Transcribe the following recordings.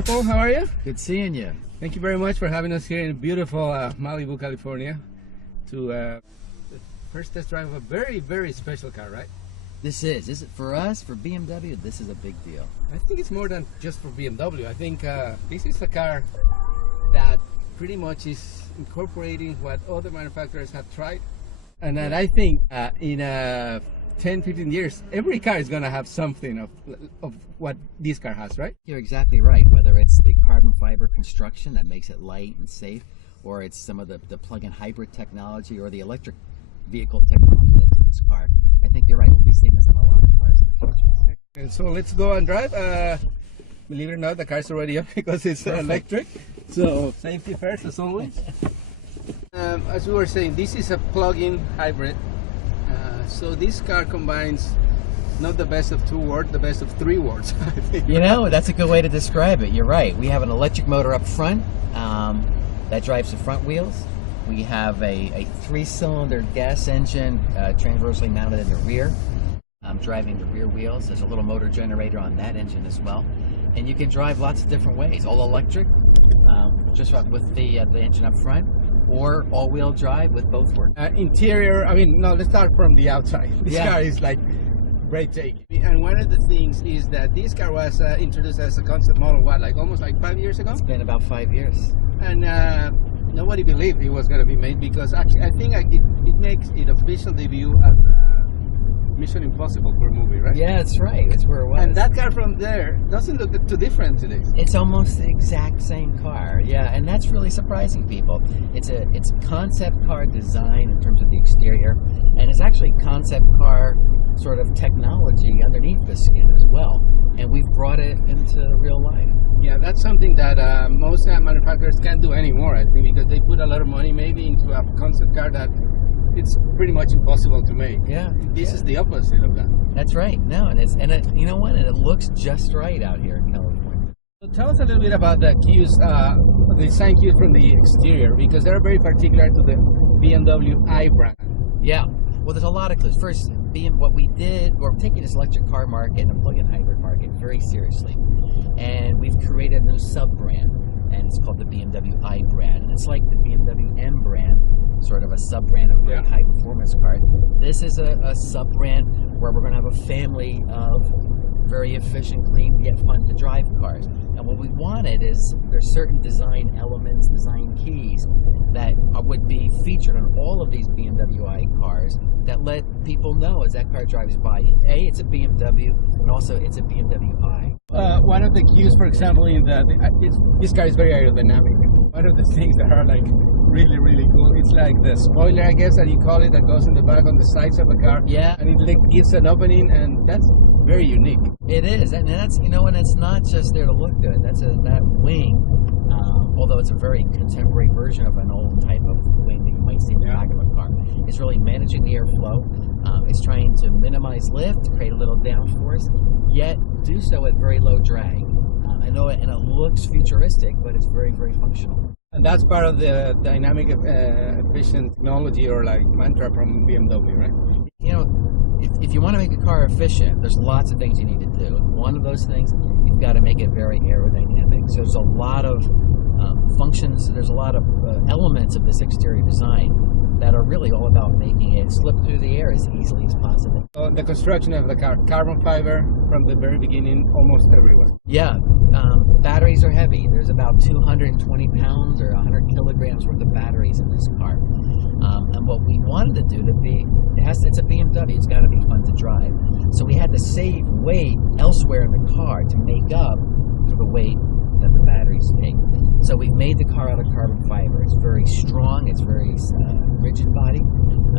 Hi, Paul. How are you? Good seeing you. Thank you very much for having us here in beautiful Malibu, California, to the first test drive of a very, very special car, right? This is it for us, for BMW, this is a big deal. I think it's more than just for BMW. I think this is a car that pretty much is incorporating what other manufacturers have tried. And then I think in 10, 15 years, every car is going to have something of what this car has, right? You're exactly right. Whether it's the carbon fiber construction that makes it light and safe, or it's some of the plug-in hybrid technology or the electric vehicle technology that's in this car. I think you're right. We'll be seeing this on a lot of cars in the future. And so let's go and drive. Believe it or not, the car's already up because it's electric. So safety first, as always. As we were saying, this is a plug-in hybrid. So this car combines not the best of two worlds, the best of three worlds. I think. You know, that's a good way to describe it. You're right. We have an electric motor up front that drives the front wheels. We have a three-cylinder gas engine transversely mounted in the rear, driving the rear wheels. There's a little motor generator on that engine as well. And you can drive lots of different ways. All electric, just with the engine up front, or all-wheel drive with both working. Interior, I mean, no, let's start from the outside. This car is like breathtaking. And one of the things is that this car was introduced as a concept model, like almost 5 years ago? It's been about 5 years. And nobody believed it was going to be made because actually I think it makes it official debut as Mission Impossible for a movie, right? Yeah, that's right. That's where it was. And that car from there doesn't look too different today. It's almost the exact same car. Yeah, and that's really surprising people. It's concept car design in terms of the exterior, and it's actually concept car sort of technology underneath the skin as well. And we've brought it into real life. Yeah, that's something that most manufacturers can't do anymore, I think, because they put a lot of money maybe into a concept car that it's pretty much impossible to make. Yeah, this is the opposite of that. That's right. No, and you know what? And it looks just right out here in California. So tell us a little bit about the cues, the design cues from the exterior, because they're very particular to the BMW i brand. Yeah. Well, there's a lot of clues. First, what we did, we're taking this electric car market and the plug-in hybrid market very seriously, and we've created a new sub-brand, and it's called the BMW i brand, and it's like the BMW M brand, sort of a sub-brand of very high-performance cars. This is a sub-brand where we're going to have a family of very efficient, clean, yet fun-to-drive cars. And what we wanted is there's certain design elements, design keys that would be featured on all of these BMW i cars that let people know as that car drives by, A, it's a BMW, and also it's a BMW i. One of the cues, for example, is that this car is very aerodynamic. One of the things that are really, really cool, it's like the spoiler, I guess, that you call it, that goes in the back on the sides of the car. Yeah. And it gives an opening, and that's very unique. It is, and that's, and it's not just there to look good. That wing, although it's a very contemporary version of an old type of wing that you might see in the back of a car, it's really managing the airflow. It's trying to minimize lift, create a little downforce, yet do so at very low drag. And it looks futuristic, but it's very, very functional. And that's part of the dynamic efficient technology or mantra from BMW, right? You know, if you want to make a car efficient, there's lots of things you need to do. One of those things, you've got to make it very aerodynamic. So there's a lot of functions, there's a lot of elements of this exterior design that are really all about making it slip through the air as easily as possible. The construction of the car, carbon fiber from the very beginning, almost everywhere. Yeah, batteries are heavy. There's about 220 pounds or 100 kilograms worth of batteries in this car. And what we wanted to do it's a BMW, it's got to be fun to drive. So we had to save weight elsewhere in the car to make up for the weight that the batteries take. So we've made the car out of carbon fiber. It's very strong, it's very rigid body,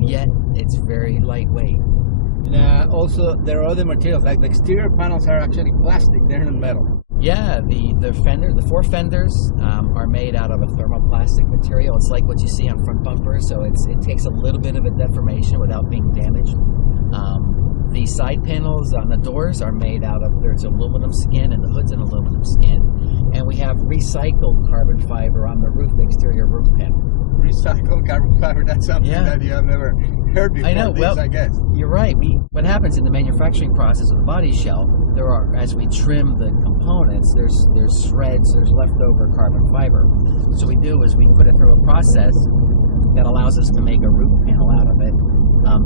yet it's very lightweight. And also, there are other materials, like the exterior panels are actually plastic, they're not metal. Yeah, the four fenders are made out of a thermoplastic material. It's like what you see on front bumpers, so it takes a little bit of a deformation without being damaged. The side panels on the doors are made out of, there's aluminum skin, and the hood's an aluminum skin. And we have recycled carbon fiber on the roof, the exterior roof panel. Recycled carbon fiber, that's something that you have never heard before. I know, I guess. You're right. What happens in the manufacturing process of the body shell, as we trim the components, components, there's shreds, there's leftover carbon fiber. So what we do is we put it through a process that allows us to make a roof panel out of it.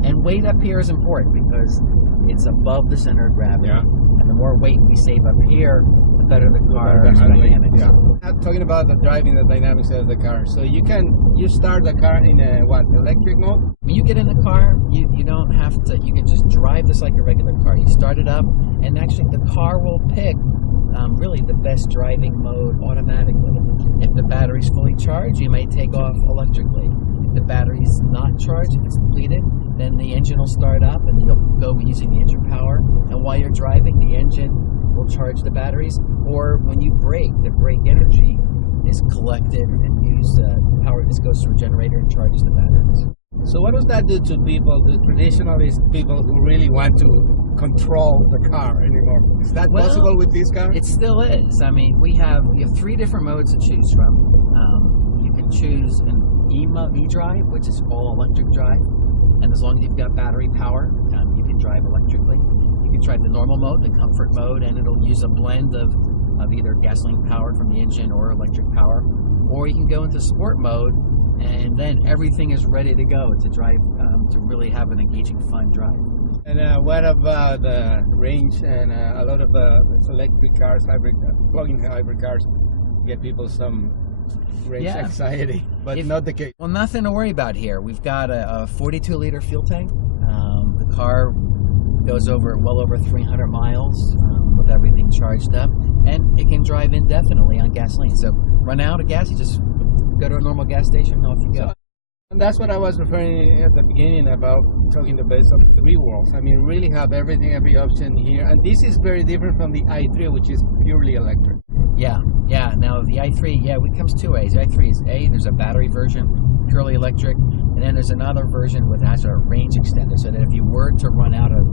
And weight up here is important because it's above the center of gravity. Yeah. And the more weight we save up here, the better the car's dynamics. Yeah. I'm talking about the driving, the dynamics of the car. So you start the car in a electric mode? When you get in the car, you don't have to, you can just drive this like a regular car. You start it up, and actually the car will pick really the best driving mode automatically. If the battery's fully charged, you may take off electrically. If the battery's not charged, if it's depleted, then the engine will start up and you'll go using the engine power. And while you're driving, the engine will charge the batteries. Or when you brake, the brake energy is collected and used. Power just goes through a generator and charges the batteries. So what does that do to people, the traditionalist people who really want to control the car anymore? Is that possible with this car? It still is. I mean, we have 3 different modes to choose from. You can choose an e-drive, which is all electric drive, and as long as you've got battery power, you can drive electrically. You can try the normal mode, the comfort mode, and it'll use a blend of either gasoline powered from the engine or electric power. Or you can go into sport mode, and then everything is ready to go to drive, to really have an engaging, fun drive. And what about the range? And a lot of electric cars, plug-in hybrid cars, get people some range anxiety, but not the case. Well, nothing to worry about here. We've got a 42-liter fuel tank. The car goes well over 300 miles with everything charged up, and it can drive indefinitely on gasoline. So run out of gas, you just go to a normal gas station and off you go. And that's what I was referring at the beginning about talking the best of 3 worlds. I mean, really have everything, every option here. And this is very different from the i3, which is purely electric. Yeah. Now the i3, it comes 2 ways. The i3 is there's a battery version, purely electric, and then there's another version with has a range extender, so that if you were to run out of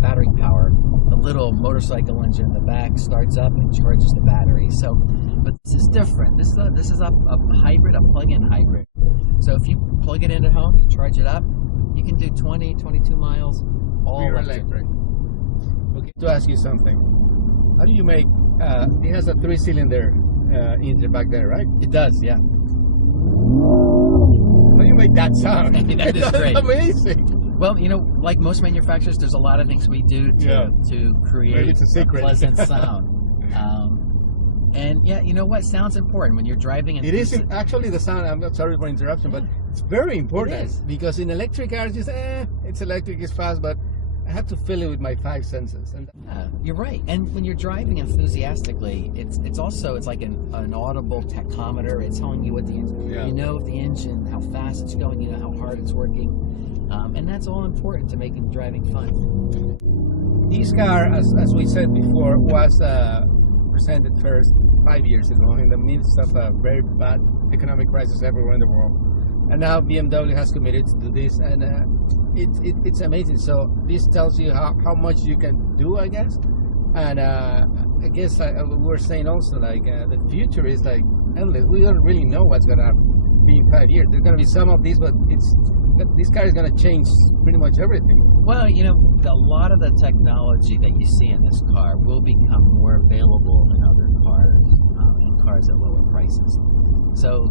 battery power, the little motorcycle engine in the back starts up and charges the battery. So, but this is different. This is a hybrid, a plug-in hybrid. So if you plug it in at home, you charge it up, you can do 20, 22 miles, all electric. Okay, to ask you something. How do you make, it has a 3-cylinder engine back there, right? It does, yeah. How do you make that sound? That is great. Amazing. Well, like most manufacturers, there's a lot of things we do to create a pleasant sound. And you know what? Sound's important when you're driving. It is actually the sound. I'm not sorry for interruption, but it's very important because in electric cars, you say, it's electric, it's fast, but I have to fill it with my 5 senses. And you're right. And when you're driving enthusiastically, it's like an audible tachometer. It's telling you what the engine, you know, if the engine, how fast it's going, you know how hard it's working. And that's all important to making driving fun. This car, as we said before, was presented first 5 years ago in the midst of a very bad economic crisis everywhere in the world. And now BMW has committed to do this, and it's amazing. So this tells you how much you can do, I guess. And I guess we were saying also, like, the future is like endless. We don't really know what's going to be in 5 years. There's going to be some of these, but this car is going to change pretty much everything. Well, a lot of the technology that you see in this car will become more available in other cars, in cars at lower prices. So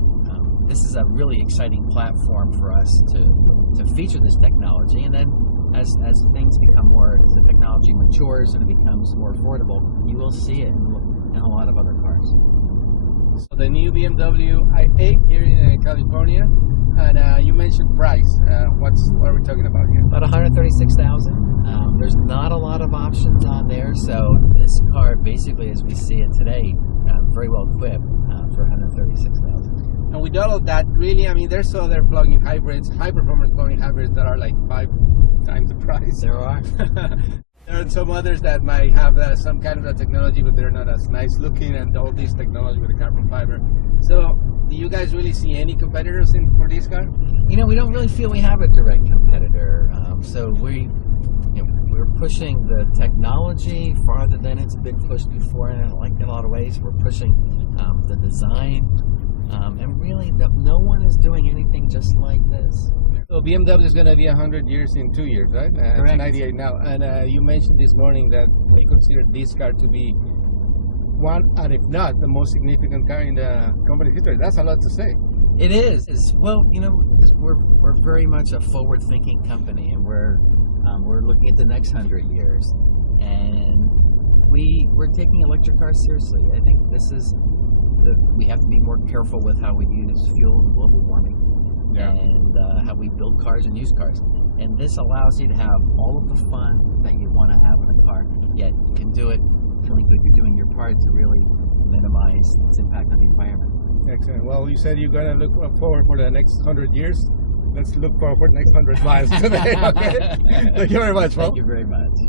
this is a really exciting platform for us to feature this technology. And then as things become more, as the technology matures and it becomes more affordable, you will see it in a lot of other cars. So the new BMW i8 here in California. And you mentioned price. What are we talking about here? About $136,000. There's not a lot of options on there, so this car, basically, as we see it today, very well equipped for $136,000. And with all of that, really, I mean, there's other plug-in hybrids, high-performance plug-in hybrids that are like 5 times the price. There are. There are some others that might have some kind of a technology, but they're not as nice looking, and all this technology with the carbon fiber. So, do you guys really see any competitors for this car? We don't really feel we have a direct competitor. So we're pushing the technology farther than it's been pushed before, and like in a lot of ways, we're pushing the design, and really no one is doing anything just like this. So BMW is going to be 100 years in 2 years, right? Correct. It's 98 now, and you mentioned this morning that you consider this car to be one, and if not, the most significant car in the company's history. That's a lot to say. It is. Well, you know, because we're very much a forward-thinking company, and we're looking at the next 100 years, and we're taking electric cars seriously. I think we have to be more careful with how we use fuel and global warming, and how we build cars and use cars. And this allows you to have all of the fun that you want to have in a car, yet you can do it feeling good you're doing your part to really minimize its impact on the environment. Excellent. Well, you said you're going to look forward for the next 100 years. Let's look forward for the next 100 miles today. Okay? Thank you very much, Paul. Thank you very much.